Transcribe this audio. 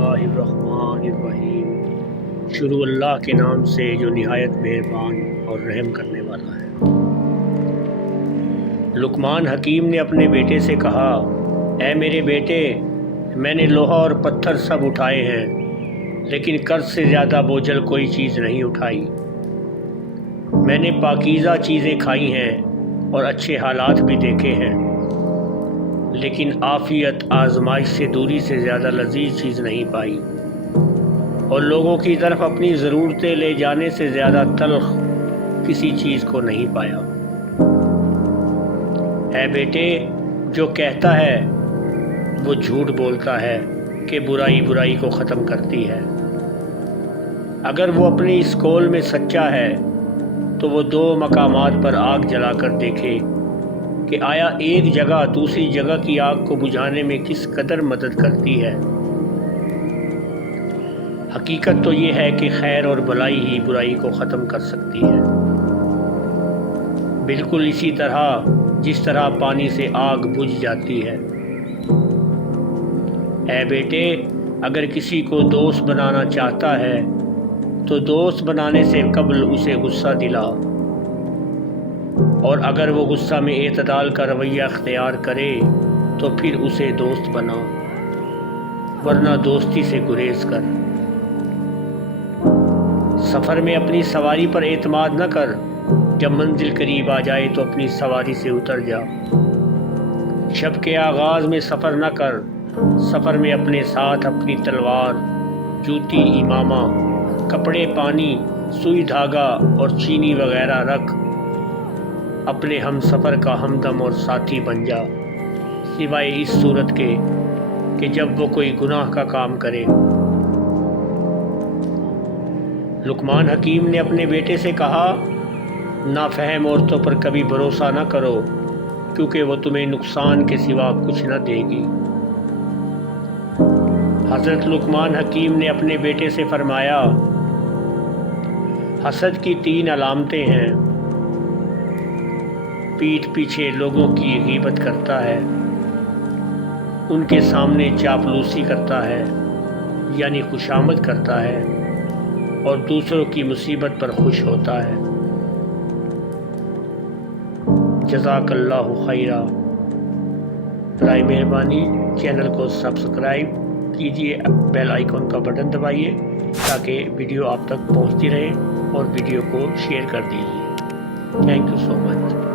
बिस्मिल्लाहिर्रहमानिर्रहीम। शुरू अल्लाह के नाम से जो निहायत मेहरबान और रहम करने वाला है। लुकमान हकीम ने अपने बेटे से कहा, ऐ मेरे बेटे, मैंने लोहा और पत्थर सब उठाए हैं, लेकिन कर्ज से ज़्यादा बोझल कोई चीज़ नहीं उठाई। मैंने पाकीज़ा चीज़ें खाई हैं और अच्छे हालात भी देखे हैं, लेकिन आफ़ियत आजमाइश से दूरी से ज़्यादा लजीज चीज़ नहीं पाई, और लोगों की तरफ अपनी ज़रूरतें ले जाने से ज़्यादा तल्ख किसी चीज़ को नहीं पाया। है बेटे, जो कहता है वो झूठ बोलता है कि बुराई बुराई को ख़त्म करती है। अगर वो अपने इस कौल में सच्चा है तो वो दो मकामात पर आग जलाकर देखे कि आया एक जगह दूसरी जगह की आग को बुझाने में किस कदर मदद करती है। हकीकत तो ये है कि खैर और भलाई ही बुराई को ख़त्म कर सकती है, बिल्कुल इसी तरह जिस तरह पानी से आग बुझ जाती है। ऐ बेटे, अगर किसी को दोस्त बनाना चाहता है तो दोस्त बनाने से कबल उसे गुस्सा दिला, और अगर वो गुस्सा में एतदाल का रवैया अख्तियार करे तो फिर उसे दोस्त बना, वरना दोस्ती से गुरेज कर। सफ़र में अपनी सवारी पर एतमाद न कर, जब मंजिल करीब आ जाए तो अपनी सवारी से उतर जा। शब के आगाज़ में सफ़र न कर, सफ़र में अपने साथ अपनी तलवार, जूती, इमामा, कपड़े, पानी, सुई धागा और चीनी वगैरह रख। अपने हम सफ़र का हमदम और साथी बन जा, सिवाय इस सूरत के कि जब वो कोई गुनाह का काम करे। लुकमान हकीम ने अपने बेटे से कहा, नाफहम औरतों पर कभी भरोसा न करो, क्योंकि वो तुम्हें नुकसान के सिवा कुछ न देगी। हज़रत लुकमान हकीम ने अपने बेटे से फरमाया, हसद की 3 अलामतें हैं। पीठ पीछे लोगों की गीबत करता है, उनके सामने चापलूसी करता है यानी खुशामद करता है, और दूसरों की मुसीबत पर खुश होता है। जज़ाकल्लाहु खैरा। बराए मेहरबानी चैनल को सब्सक्राइब कीजिए, बेल आइकॉन का बटन दबाइए ताकि वीडियो आप तक पहुंचती रहे, और वीडियो को शेयर कर दीजिए। Thank you so much.